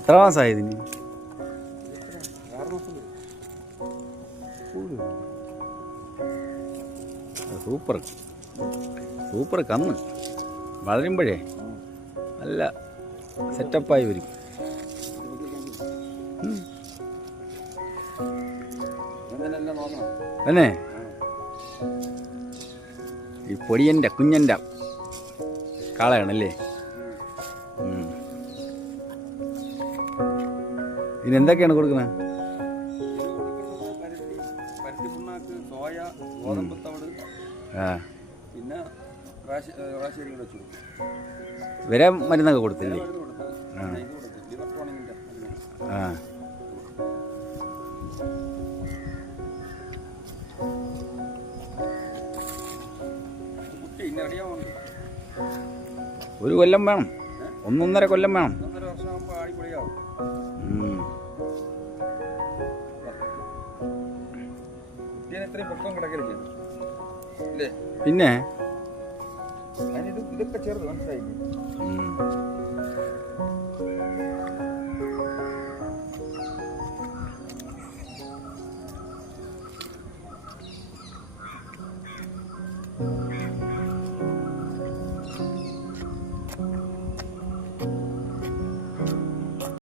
എത്ര മാസമായി ഇതിന്? സൂപ്പർ സൂപ്പർ കന്ന് വളരുമ്പോഴേ നല്ല സെറ്റപ്പായി വരും. തന്നെ ഈ പൊടിയൻ്റെ കുഞ്ഞൻ്റെ കാളയാണല്ലേ? ഇനി എന്തൊക്കെയാണ് കൊടുക്കുന്നത്? വിര മരുന്നൊക്കെ കൊടുത്തില്ലേ? ആ ഒരു കൊല്ലം വേണം, 1.5 കൊല്ലം വേണം. പിന്നെ ഇതൊക്കെ ചെറുത് മനസ്സിലായി.